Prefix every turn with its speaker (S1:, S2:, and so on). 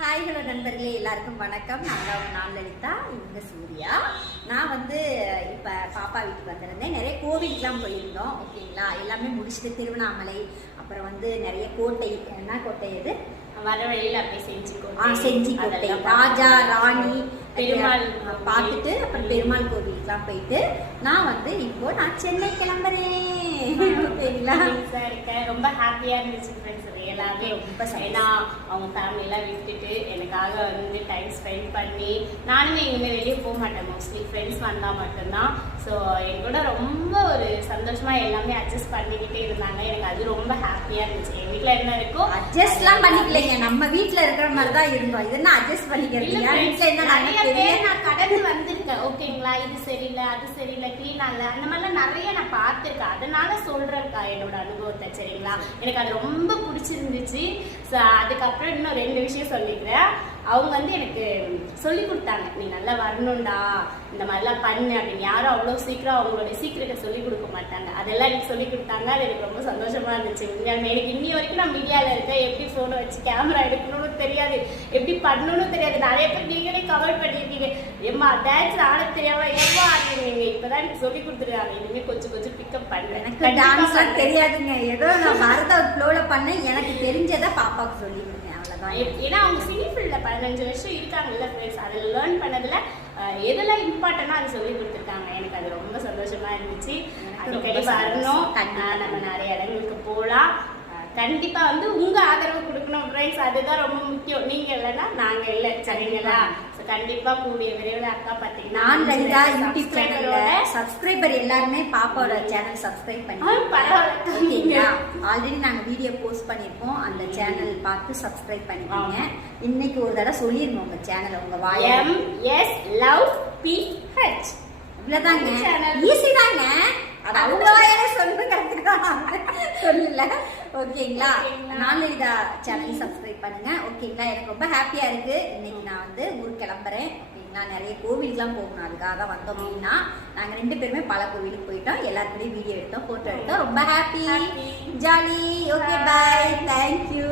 S1: Hi hello நண்பர்களே. எல்லாருக்கும் வணக்கம். நான் உங்க நாள் லலிதா. இவங்க சூர்யா. நான் வந்து இப்போ பாப்பா வீட்டுக்கு வந்திருந்தேன். நிறைய கோவிலுக்குலாம் போயிருந்தோம். ஓகேங்களா? எல்லாமே முடிச்சுட்டு திருவண்ணாமலை அப்புறம் வந்து நிறைய கோட்டை என்ன கோட்டை எது
S2: வர வழியில அப்படியே செஞ்சு
S1: ஆ செஞ்சி கோட்டை. ராஜா ராணி
S2: பெருமாள்
S1: பார்த்துட்டு அப்புறம் பெருமாள் கோவிலுக்குலாம் போயிட்டு நான் வந்து இப்போ நான் சென்னை கிளம்புறேன்.
S2: இருக்கேன். ரொம்ப ஹாப்பியா இருந்துச்சு ஃப்ரெண்ட்ஸ் எல்லாமே
S1: ரொம்ப சைனா
S2: ஏன்னா அவங்க ஃபேமிலி எல்லாம் விட்டுட்டு எனக்காக வந்து டைம் ஸ்பெண்ட் பண்ணி நானுமே எங்கேயுமே வெளியே போக மாட்டேன். மோஸ்ட்லி ஃப்ரெண்ட்ஸ் வந்தா மட்டும்தான். ஸோ என் கூட ரொம்ப ஒரு சந்தோஷமா எல்லாமே அட்ஜஸ்ட் பண்ணிக்கிட்டே இருந்தாங்க. எனக்கு அது ரொம்ப ஹாப்பியா இருந்துச்சு. என் வீட்ல என்ன இருக்கோ
S1: அட்ஜஸ்ட்லாம் பண்ணிக்கலைங்க. நம்ம வீட்ல இருக்கிற மாதிரி தான் இருந்தோம். இது என்ன அட்ஜஸ்ட் என் வீட்ல என்ன
S2: நிறைய பேர் நான் கடந்து வந்திருக்கேன். ஓகேங்களா? இது சரியில்லை அது சரியில்லை க்ளீன் ஆகல. அந்த மாதிரிலாம் நிறைய நான் பார்த்துருக்கேன். அதனால சொல்றேன்க்கா என்னோட அனுபவத்தை சரிங்களா? எனக்கு அது ரொம்ப பிடிச்சிருந்துச்சு. ஸோ அதுக்கப்புறம் இன்னும் ரெண்டு விஷயம் சொல்லிக்கிறேன். அவங்க வந்து எனக்கு சொல்லி கொடுத்தாங்க. நீ நல்லா வரணும்டா. இந்த மாதிரிலாம் பண்ணு அப்படின்னு. யாரும் அவ்வளோ சீக்கிரம் அவங்களுடைய சீக்கிரட்டை சொல்லி கொடுக்க மாட்டாங்க. அதெல்லாம் எனக்கு சொல்லி கொடுத்தாங்க. அது எனக்கு ரொம்ப சந்தோஷமா இருந்துச்சு. உண்மையாலுமே எனக்கு இன்னி வரைக்கும் நான் மீடியாவில் இருக்கேன். எப்படி ஃபோனை வச்சு கேமரா எடுக்கணும்னு தெரியாது. எப்படி பண்ணணும்னு தெரியாது. நிறைய பேர் நீங்களே கவர் பண்ணியிருக்கீங்க எம்மா டான்ஸ் ஆட தெரியாம எம்மா ஆடுறீங்க இப்பதான் எனக்கு சொல்லி கொடுத்துருக்காங்க. இனிமே கொஞ்சம் கொஞ்சம் பிக்கப் பண்ணுவேன்
S1: எனக்கு டான்ஸ்லாம். தெரியாதுங்க. ஏதோ நான் வரத ஃப்ளோல பண்ணேன். எனக்கு தெரிஞ்சதை பாப்பாவுக்கு சொல்லி
S2: ஏ- ஏன்னா அவங்க சினி ஃபீல்டில் பதினஞ்சு வருஷம் இருக்காங்கல்ல ஃப்ரெண்ட்ஸ் அதில் லேர்ன் பண்ணதுல எதெல்லாம் இம்பார்ட்டனா அது சொல்லி கொடுத்துருக்காங்க. எனக்கு அது ரொம்ப சந்தோஷமா இருந்துச்சு. அடிக்கடி வரணும். நம்ம நிறைய இடங்களுக்கு போகலாம் கண்டிப்பா வந்து உங்க ஆதரவு கொடுக்கணும் ஃப்ரெண்ட்ஸ் அதுதான் ரொம்ப முக்கியம். நீங்க இல்லைன்னா நாங்க இல்லை. சரிங்களா? கண்டிப்பா கூடிய விரைவில் அக்கா பாத்தீங்கன்னா
S1: நான் லலிதா யூடியூப் சேனல்ல
S2: subscriber-ஓட
S1: சப்ஸ்கிரைபர் எல்லாருமே பாப்பாவோட சேனல் சப்ஸ்கிரைப் பண்ணி
S2: பரவாயில்ல.
S1: ஓகேங்களா? ஆல்ரெடி நாங்க வீடியோ போஸ்ட் பண்ணிருக்கோம் அந்த சேனல் பார்த்து சப்ஸ்கிரைப் பண்ணிக்கோங்க. இன்னைக்கு ஒரு தடவை சொல்லிருந்தோம் உங்க சேனல் உங்க வாய.
S2: M S love P H channel.
S1: Easy தாங்க. அது அவங்க வாயால சொல்லுங்கிறதுக்கு தான் சொல்லல. ஓகேங்களா. நான் இதா சேனல் சப்ஸ்கிரைப் பண்ணுங்க. ஓகேங்களா? எனக்கு ரொம்ப ஹாப்பியா இருக்கு. இன்னைக்கு நான் வந்து ஊருக்கு கிளம்புறேன். ஓகேங்களா? நிறைய கோவிலுக்குலாம் போகணும். அதுக்காக தான் வந்தோம் அப்படின்னா நாங்க ரெண்டு பேருமே பல கோவிலுக்கு போயிட்டோம். எல்லாருக்கூடயும் வீடியோ எடுத்தோம் போட்டோ எடுத்தோம். ரொம்ப happy. Jolly. Okay. Bye thank you.